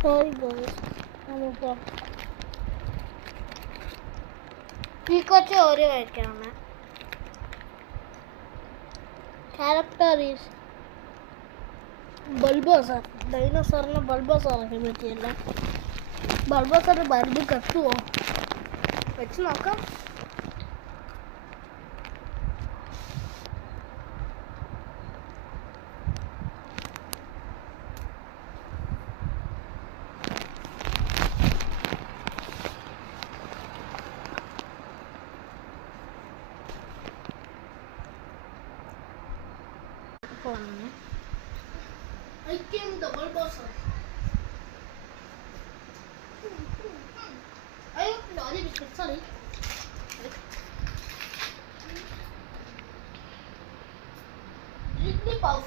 Sorry guys. Pikachu ഒരു വയ്ക്കാണ്. Character is Bulbasaur. ഡൈനോസറിന് ബൾബസാറിനെ പറ്റിയല്ല. ബൾബസാർ bulb കത്തുവോ? വെച്ച് നോക്കാം. I came the Bulbasaur. I lolly biscuit, sorry. Jigglypuff.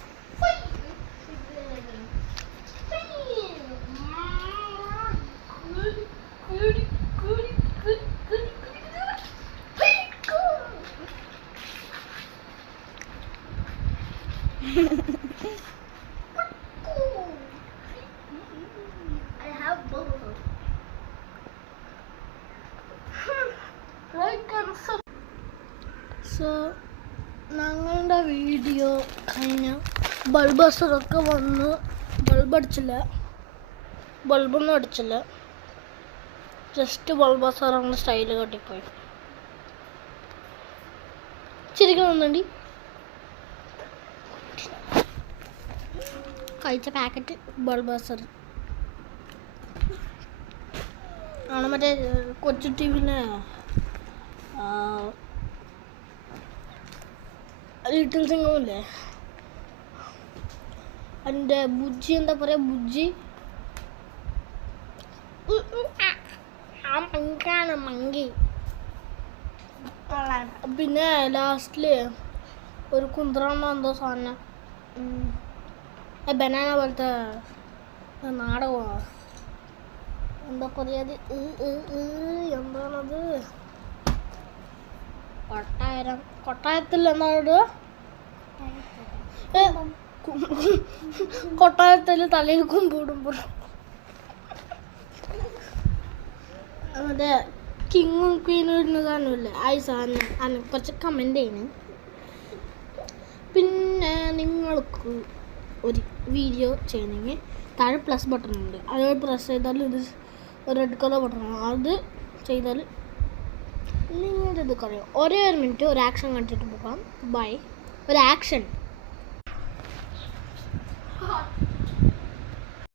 I have Bulbasaur. So, ഞങ്ങളുടെ video കഴിഞ്ഞ ബൾബസറൊക്കെ വന്ന് ബൾബൊന്നും അടിച്ചില്ല, ജസ്റ്റ് ബൾബസർ അങ്ങനെ സ്റ്റൈല് കെട്ടിപ്പോയി. ചിരിക്കുന്നുണ്ടി കഴിച്ച പാക്കറ്റ് ബൾബസർ ആണ്. മറ്റേ കൊച്ചു ടി വിയിലെ ലിറ്റിൽ സിംഗമില്ലേ, അതിൻ്റെ ബുജ്ജി, എന്താ പറയുക, ബുജ്ജി മങ്കി. പിന്നെ ലാസ്റ്റില് ഒരു കുന്ത്രാണ എന്തോ സാധനം, ബനാന പോലത്തെ നാടകമാണ്, എന്താ പറയാത്, എന്താണത്, കൊട്ടായത്തിൽ എന്താണ്, കൊട്ടായത്തിൽ തലയിൽ കുമ്പിടുമ്പോൾ അതെ കിങ്ങും ക്വീനും ഇടുന്ന സാധനമില്ലേ, ആ സാധനം കുറച്ച് കമൻ്റ് ചെയ്യണം. പിന്നെ നിങ്ങൾക്ക് ഒരു വീഡിയോ ചെയ്യണമെങ്കിൽ താഴെ പ്ലസ് ബട്ടൺ ഉണ്ട്, അത് പ്രസ് ചെയ്താൽ ഇത് റെഡ് കളർ ബട്ടണാണ്, അത് ചെയ്താൽ നിങ്ങളുടെ ഇത് കുറയും. ഒരേ ഒരു മിനിറ്റ് ഒരു ആക്ഷൻ കണ്ടിട്ട് പോകാം. ബൈ. ഒരു ആക്ഷൻ